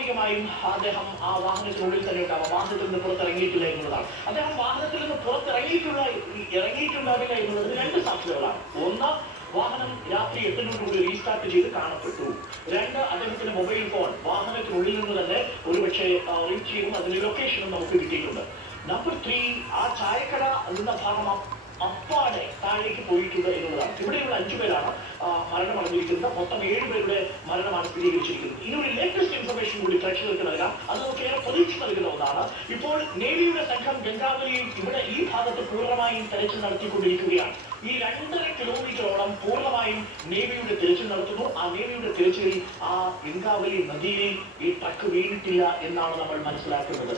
സ്വാഭാവികമായും അദ്ദേഹം ആ വാഹനത്തിനുള്ളിൽ തന്നെ ഉണ്ടാവാം, വാഹനത്തിൽ നിന്ന് പുറത്തിറങ്ങിയിട്ടില്ല എന്നുള്ളതാണ്. അദ്ദേഹം വാഹനത്തിൽ നിന്ന് ഇറങ്ങിയിട്ടുണ്ടാവില്ല എന്നുള്ളതിന് രണ്ട് സാധ്യതകളാണ്. ഒന്ന്, വാഹനം രാത്രി 8 റീസ്റ്റാർട്ട് ചെയ്ത് കാണപ്പെട്ടു. രണ്ട്, അദ്ദേഹത്തിന്റെ മൊബൈൽ ഫോൺ വാഹനത്തിനുള്ളിൽ നിന്ന് തന്നെ ഒരുപക്ഷെ റിംഗ് ചെയ്യും, അതിന്റെ ലൊക്കേഷനും നമുക്ക് കിട്ടിയിട്ടുണ്ട്. നമ്പർ 3, ആ ചായക്കട എന്ന ഭാഗം അപ്പാടെ താഴേക്ക് പോയിട്ടുണ്ട് എന്നുള്ളതാണ്. ഇവിടെയുള്ള 5 പേരാണ് മരണമടഞ്ഞിരിക്കുന്നത്. മൊത്തം 7 പേരുടെ മരണമാണ് സ്ഥിരീകരിച്ചിരിക്കുന്നത്. ഇനിയൊരു ലേറ്റസ്റ്റ് ഇൻഫർമേഷൻ കൂടി പ്രേക്ഷകർക്ക് നൽകാം. അത് നമുക്ക് ഏറെ പ്രതീക്ഷ നൽകുന്ന ഒന്നാണ്. ഇപ്പോൾ നേവിയുടെ സംഘം ഗംഗാവലിയിൽ ഇവിടെ ഈ ഭാഗത്ത് പൂർണ്ണമായും തെരച്ചിൽ നടത്തിക്കൊണ്ടിരിക്കുകയാണ്. ഈ 2.5 കിലോമീറ്ററോളം പൂർണ്ണമായും നേവിയുടെ തിരച്ചിൽ നടത്തുന്നു. ആ നേവിയുടെ തിരച്ചിലിൽ ആ ഗംഗാവലി നദിയിൽ ഈ ട്രക്ക് വീണിട്ടില്ല എന്നാണ് നമ്മൾ മനസ്സിലാക്കുന്നത്.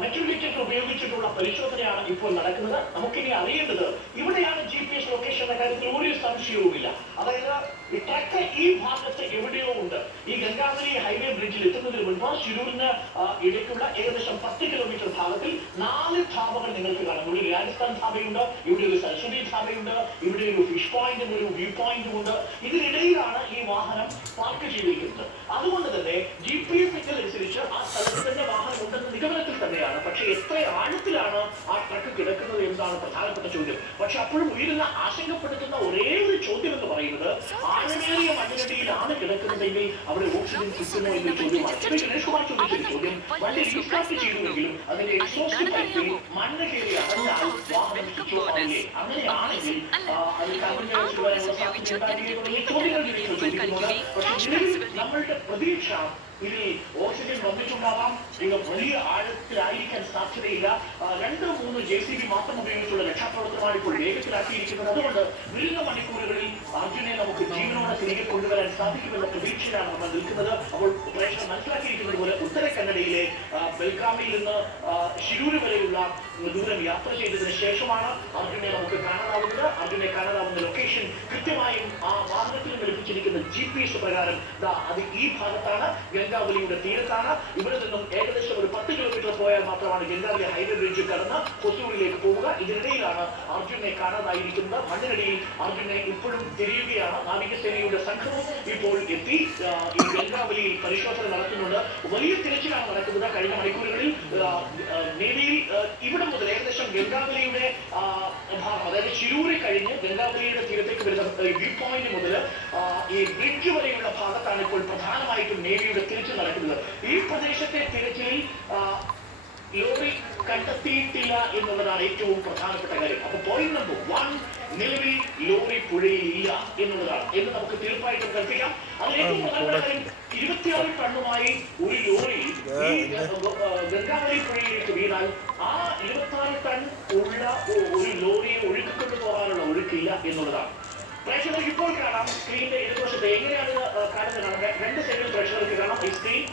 മെറ്റൽ ഡിറ്റക്ടർ ഉപയോഗിച്ചിട്ടുള്ള പരിശോധനയാണ് ഇപ്പോൾ നടക്കുന്നത്. നമുക്കിനി അറിയേണ്ടത് ഇവിടെയാണ് GPS ലൊക്കേഷൻ എന്ന കാര്യത്തിൽ ഒരു സംശയവുമില്ല. അതായത് ഈ ട്രക്ക് ഈ ഭാഗത്ത് എവിടെയോ ഉണ്ട്. ഈ ഗംഗാവലി ഹൈവേ ബ്രിഡ്ജിൽ എത്തുന്നതിന് മുൻപ് ശിരൂരിന് ഇടയ്ക്കുള്ള ഏകദേശം 10 കിലോമീറ്റർ ഭാഗത്തിൽ 4 ധാബകൾ നിങ്ങൾക്ക് കാണാം. ഇവിടെ ഒരു രാജസ്ഥാൻ ധാബയുണ്ട്, ഇവിടെ ഒരു സരസ്വതി ധാബയുണ്ട്, ഇവിടെ ഒരു ഫിഷ് പോയിന്റും ഒരു വ്യൂ പോയിന്റും ഉണ്ട്. ഇതിനിടയിലാണ് ഈ വാഹനം പാർക്ക് ചെയ്തിരിക്കുന്നത്. അതുകൊണ്ട് തന്നെ GPS അനുസരിച്ച് ആ സ്ഥലത്ത് തന്നെ വാഹനം ഉണ്ടെന്ന് നിഗമനത്തിൽ തന്നെയാണ്. പക്ഷെ എത്ര ആഴത്തിലാണ് ആ ട്രക്ക് കിടക്കുന്നത് എന്നതാണ് പ്രധാനപ്പെട്ട ചോദ്യം. പക്ഷെ അപ്പോഴും ഉയരുന്ന ആശങ്കപ്പെടുത്തുന്ന ഒരേ ഒരു ചോദ്യം എന്ന് പറയുന്നത്, ആഴമേറിയ മണ്ണിനടിയിലാണ് കിടക്കുന്നതെങ്കിൽ അവിടെ ഓക്സിജൻ കിട്ടുമോ എന്ന ചോദ്യമാണ്. ഗണേഷ് കുമാർ ചോദിച്ചൊരു ചോദ്യം, വണ്ടി റീസ്റ്റാർട്ട് ചെയ്തുവെങ്കിലും അതിന്റെ എക്സോസ്റ്റ് പൈപ്പിൽ മണ്ണ് കയറി അടഞ്ഞാൽ വാഹനം സ്വിച്ച് ഓഫ് ആവില്ലേ? അങ്ങനെയാണെങ്കിൽ അത് ചോദ്യങ്ങൾ പക്ഷെ നമ്മളുടെ പ്രതീക്ഷ ഇതിൽ ഓക്സിജൻ വന്നിട്ടുണ്ടാവാം. ഇത് വലിയ ആഴത്തിലായിരിക്കാൻ സാധ്യതയില്ല. 2-3 JCB മാത്രം ഉപയോഗിച്ചുള്ള രക്ഷാപ്രവർത്തനമാണ് ഇപ്പോൾ വേഗത്തിലാക്കിയിരിക്കുന്നത്. അതുകൊണ്ട് വരുന്ന മണിക്കൂറുകളിൽ അർജുനെ നമുക്ക് ജീവനോടെ തിരികെ കൊണ്ടുവരാൻ സാധിക്കുമെന്ന പ്രതീക്ഷയിലാണ് നമ്മൾ നിൽക്കുന്നത്. അപ്പോൾ പ്രേക്ഷകർ മനസ്സിലാക്കിയിരിക്കുന്നത് പോലെ ഉത്തര കന്നഡയിലെ ബെൽഗാമിൽ നിന്ന് ശിരൂര് വരെയുള്ള ദൂരം യാത്ര ചെയ്തതിനു ശേഷമാണ് അർജുനെ നമുക്ക് കാണാനാവുന്നത്. അർജുനെ കാണാനാവുന്ന ലൊക്കേഷൻ കൃത്യമായും ആ വാഹനത്തിൽ നിന്ന് ലഭിച്ചിരിക്കുന്ന GPS പ്രകാരം അത് ഈ ഭാഗത്താണ്, ഗംഗാവലിയുടെ തീരത്താണ്. ഇവിടെ നിന്നും ഏകദേശം ഒരു 10 കിലോമീറ്റർ പോയാൽ മാത്രമാണ് ഗംഗാവലി ഹൈവേ ബ്രിഡ്ജ് കടന്ന് ഹൊസൂരിലേക്ക് പോവുക. ഇതിനിടയിലാണ് അർജുനെ കാണാതായിരിക്കുന്നത്. മണ്ണിനടിയിൽ അർജുനെ ഇപ്പോഴും തിരിയുകയാണ്. നാവികസേനയുടെ സംഘവും ഇപ്പോൾ എത്തി ഈ ഗംഗാവലിയിൽ പരിശോധന നടത്തുന്നുണ്ട്. വലിയ തിരച്ചിലാണ് നടക്കുന്നത്. കഴിഞ്ഞ മണിക്കൂറുകളിൽ നേവിയിൽ ഇവിടെ മുതൽ ഏകദേശം ഗംഗാവലിയുടെ ഭാഗം, അതായത് ശിരൂര് കഴിഞ്ഞ് ഗംഗാവലിയുടെ തീരത്തേക്ക് വരുന്ന വ്യൂ പോയിന്റ് മുതൽ ഈ ബ്രിഡ്ജ് വരെയുള്ള ഭാഗത്താണ് ഇപ്പോൾ പ്രധാനമായിട്ടും നേവിയുടെ തിരച്ചിൽ നടക്കുന്നത്. ഈ പ്രദേശത്തെ തിരച്ചിലിൽ ലോറി കണ്ടെത്തിയിട്ടില്ല എന്നുള്ളതാണ് ഏറ്റവും പ്രധാനപ്പെട്ട കാര്യം. അപ്പൊ പോയിന്റ് നമ്പർ 1, നിലവിൽ ലോറി പുഴയിൽ ഇല്ല എന്നുള്ളതാണ് എന്ന് നമുക്ക് തീർച്ചയായിട്ടും കൽപ്പിക്കാം. അതിൽ ഏറ്റവും പ്രധാനപ്പെട്ട കാര്യം 26 ടണ്ണുമായി ഒരു ലോറി ഈ ഗംഗാവലി പുഴയിലേക്ക് വീണാൽ ആ 26 ടൺ ഉള്ള ഒരു ലോറിയെ ഒഴുക്കിക്കൊണ്ടു പോകാനുള്ള ഒഴുക്കില്ല എന്നുള്ളതാണ്. പ്രേക്ഷകർക്ക് ഇപ്പോൾ കാണാം സ്ക്രീനിന്റെ ഇടതുവശത്ത് എങ്ങനെയാണ് കാണുന്നത്. 2 സൈഡിൽ പ്രേക്ഷകർക്ക് കാണാം ഈ സ്ക്രീൻ.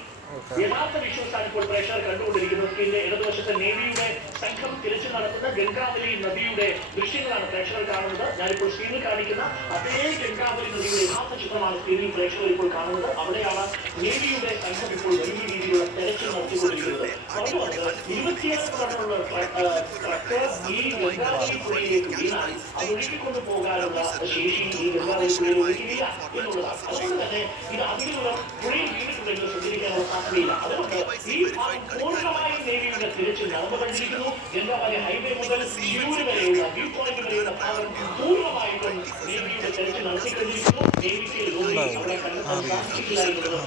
യഥാർത്ഥ വിശ്വാസാണ് ഇപ്പോൾ പ്രേക്ഷകർ കണ്ടുകൊണ്ടിരിക്കുന്നത്. സ്ക്രീനിന്റെ ഇടതുവശത്ത് നേവിയുടെ സംഘം തിരച്ചിൽ നടത്തുന്ന ഗംഗാവലി നദിയുടെ ദൃശ്യങ്ങളാണ് പ്രേക്ഷകർ കാണുന്നത്. ഞാനിപ്പോൾ സ്ക്രീനിൽ കാണിക്കുന്ന അതേ ഗംഗാവലി നദിയുടെ യഥാർത്ഥ ചിത്രമാണ് സ്ക്രീനിൽ പ്രേക്ഷകർ ഇപ്പോൾ കാണുന്നത്. അവിടെയാണ് നേവിയുടെ സംഘം ഇപ്പോൾ വലിയ രീതിയിലുള്ള തെരച്ചിൽ നടത്തിക്കൊണ്ടിരിക്കുന്നത്. 26 ടണ്ണുള്ള ട്രക്ക് ഈ ഗംഗാവലി പുഴയിലേക്ക് വീണാൽ അത് ഒഴുക്കിക്കൊണ്ടു പോകാനുള്ള ശേഷി ഈ ഗംഗാവലി പുഴയിൽ ഒഴുകിയില്ല എന്നുള്ളതാണ്. അതുകൊണ്ട് തന്നെ ഇത് അധികം പുഴയിൽ വീണിട്ടുണ്ടെങ്കിൽ ശ്രദ്ധിക്കാനുള്ള സാധ്യതയില്ല. അതുകൊണ്ട് ഈ ഭാഗം പൂർണ്ണമായും നേവിയുടെ തിരച്ചിൽ നടന്നുകൊണ്ടിരിക്കുന്നു. ഗംഗാവലി ഹൈവേ മുതൽ ശിരൂര് വരെയുള്ള വ്യൂ പോയിന്റ് വരെയുള്ള ഭാഗം പൂർണ്ണമായിട്ടും നേവിയുടെ തിരച്ചിൽ നടത്തിക്കൊണ്ടിരിക്കുന്നു. നേവിക്ക് അവിടെ കണ്ടെത്താൻ സാധിച്ചിട്ടില്ല എന്നുള്ളത്